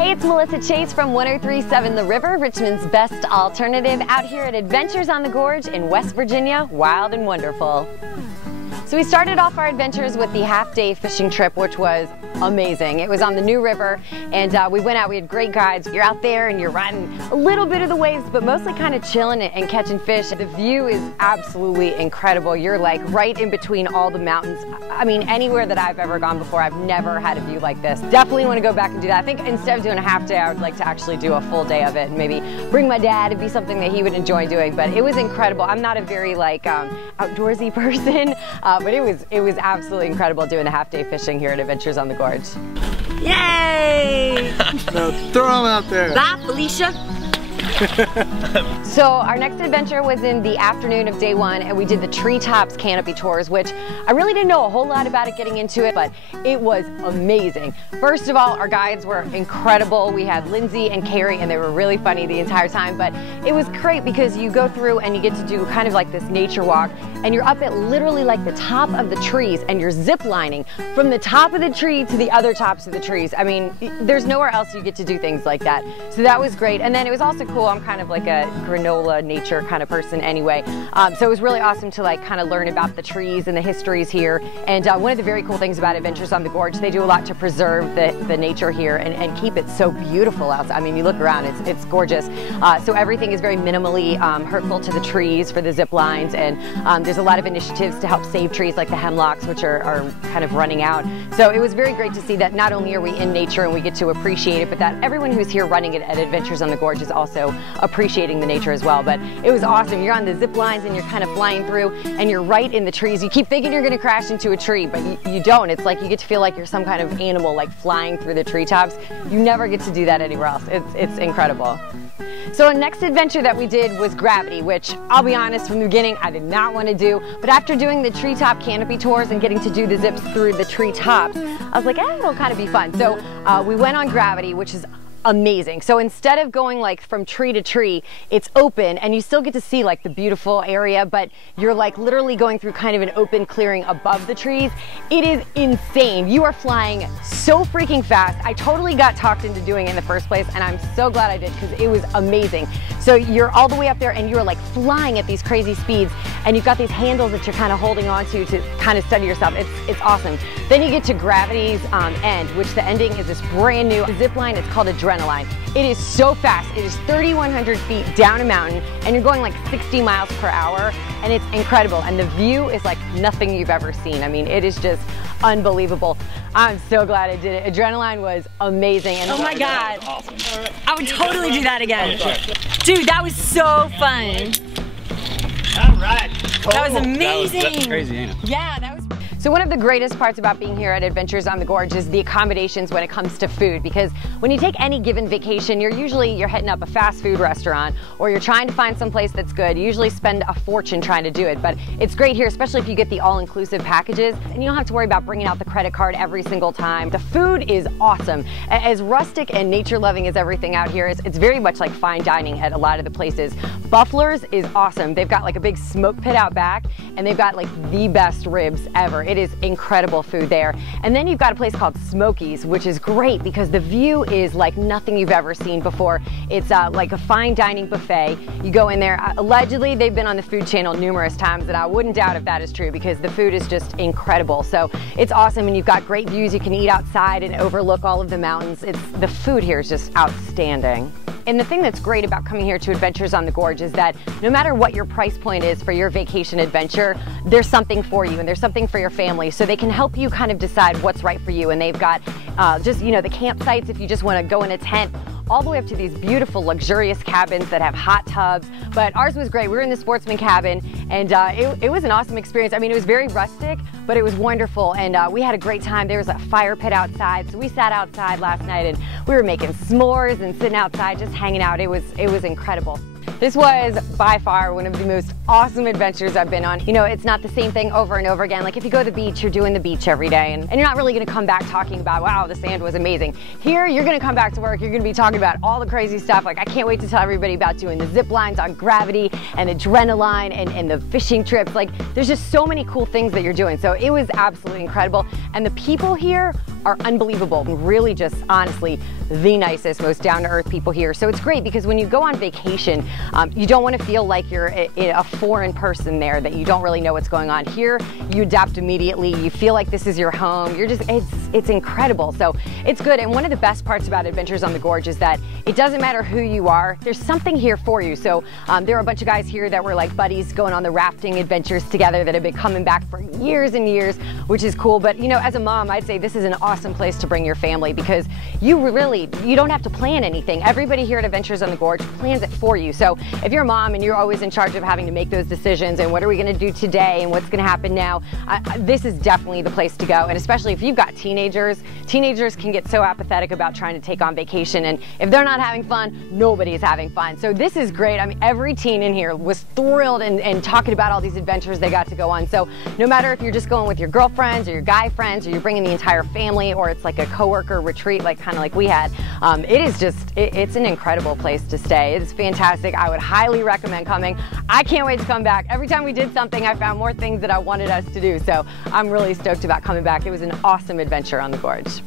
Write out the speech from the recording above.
Hey, it's Melissa Chase from 103.7 The River, Richmond's best alternative, out here at Adventures on the Gorge in West Virginia, wild and wonderful. So we started off our adventures with the half-day fishing trip, which was amazing. It was on the New River, and we went out, we had great guides. You're out there and you're riding a little bit of the waves, but mostly kind of chilling and catching fish. The view is absolutely incredible. You're like right in between all the mountains. I mean, anywhere that I've ever gone before, I've never had a view like this. Definitely want to go back and do that. I think instead of doing a half day, I would like to actually do a full day of it and maybe bring my dad. It'd be something that he would enjoy doing, but it was incredible. I'm not a very like outdoorsy person, but it was absolutely incredible doing the half-day fishing here at Adventures on the Gorge. Yay! No, throw them out there. Bye, Felicia. So our next adventure was in the afternoon of day one, and we did the TreeTops Canopy Tours, which I really didn't know a whole lot about it getting into it, but it was amazing. First of all, our guides were incredible. We had Lindsay and Carrie, and they were really funny the entire time, but it was great because you go through and you get to do kind of like this nature walk, and you're up at literally like the top of the trees, and you're zip lining from the top of the tree to the other tops of the trees. I mean, there's nowhere else you get to do things like that. So that was great. And then it was also cool. I'm kind of like a granola nature kind of person anyway. So it was really awesome to like kind of learn about the trees and the histories here. And one of the very cool things about Adventures on the Gorge, they do a lot to preserve the nature here and keep it so beautiful outside. I mean, you look around, it's gorgeous. So everything is very minimally hurtful to the trees for the zip lines, and there's a lot of initiatives to help save trees like the hemlocks, which are kind of running out. So it was very great to see that not only are we in nature and we get to appreciate it, but that everyone who's here running it at Adventures on the Gorge is also appreciating the nature as well. But it was awesome. You're on the zip lines and you're kind of flying through and you're right in the trees. You keep thinking you're going to crash into a tree, but you don't. It's like you get to feel like you're some kind of animal like flying through the treetops. You never get to do that anywhere else. It's incredible. So our next adventure that we did was gravity, which I'll be honest, from the beginning I did not want to do, but after doing the treetop canopy tours and getting to do the zips through the treetops, I was like, it'll kind of be fun. So we went on gravity, which is amazing. So instead of going like from tree to tree, it's open and you still get to see like the beautiful area, but you're like literally going through kind of an open clearing above the trees. It is insane. You are flying so freaking fast. I totally got talked into doing it in the first place, and I'm so glad I did because it was amazing. So you're all the way up there and you're like flying at these crazy speeds, and you've got these handles that you're kind of holding on to kind of steady yourself. It's awesome. Then you get to gravity's end, which the ending is this brand new zip line. It's called Adventures. It is so fast. It is 3,100 feet down a mountain, and you're going like 60 miles per hour, and it's incredible. And the view is like nothing you've ever seen. I mean, it is just unbelievable. I'm so glad I did it. Adrenaline was amazing. And oh my God. Awesome. I would totally do that again. Dude, that was so fun. All right. That was amazing. That's crazy, ain't it? Yeah, that was. So one of the greatest parts about being here at Adventures on the Gorge is the accommodations when it comes to food, because when you take any given vacation, you're hitting up a fast food restaurant, or you're trying to find some place that's good. You usually spend a fortune trying to do it, but it's great here, especially if you get the all-inclusive packages, and you don't have to worry about bringing out the credit card every single time. The food is awesome. As rustic and nature-loving as everything out here is, it's very much like fine dining at a lot of the places. Buffler's is awesome. They've got like a big smoke pit out back, and they've got like the best ribs ever. It is incredible food there. And then you've got a place called Smokies, which is great because the view is like nothing you've ever seen before. It's like a fine dining buffet. You go in there, allegedly they've been on the Food Channel numerous times, and I wouldn't doubt if that is true because the food is just incredible. So it's awesome, and you've got great views. You can eat outside and overlook all of the mountains. The food here is just outstanding. And the thing that's great about coming here to Adventures on the Gorge is that no matter what your price point is for your vacation adventure, there's something for you and there's something for your family. So they can help you kind of decide what's right for you. And they've got just, you know, the campsites if you just want to go in a tent, all the way up to these beautiful luxurious cabins that have hot tubs. But ours was great. We were in the sportsman cabin, and it was an awesome experience. I mean, it was very rustic, but it was wonderful, and we had a great time. There was a fire pit outside, so we sat outside last night and we were making s'mores and sitting outside just hanging out. It was incredible. This was by far one of the most awesome adventures I've been on. You know, it's not the same thing over and over again. Like if you go to the beach, you're doing the beach every day, and you're not really gonna come back talking about, wow, the sand was amazing. Here, you're gonna come back to work, you're gonna be talking about all the crazy stuff. Like I can't wait to tell everybody about doing the zip lines on gravity and adrenaline and the fishing trips. Like there's just so many cool things that you're doing. So it was absolutely incredible. And the people here are unbelievable and really just honestly the nicest, most down-to-earth people here. So it's great because when you go on vacation, you don't want to feel like you're a foreign person there, that you don't really know what's going on. Here, you adapt immediately. You feel like this is your home. You're just, it's incredible. So it's good. And one of the best parts about Adventures on the Gorge is that it doesn't matter who you are, there's something here for you. So there are a bunch of guys here that were like buddies going on the rafting adventures together that have been coming back for years and years, which is cool. But you know, as a mom, I'd say this is an awesome place to bring your family because you don't have to plan anything. Everybody here at Adventures on the Gorge plans it for you. So if you're a mom and you're always in charge of having to make those decisions and what are we going to do today and what's going to happen now, this is definitely the place to go. And especially if you've got teenagers can get so apathetic about trying to take on vacation, and if they're not having fun, nobody's having fun. So this is great. I mean, every teen in here was thrilled and talking about all these adventures they got to go on. So no matter if you're just going with your girlfriends or your guy friends, or you're bringing the entire family, or it's like a coworker retreat, like kind of like we had, it's an incredible place to stay. It's fantastic. I would highly recommend coming. I can't wait to come back. Every time we did something, I found more things that I wanted us to do. So I'm really stoked about coming back. It was an awesome adventure on the Gorge.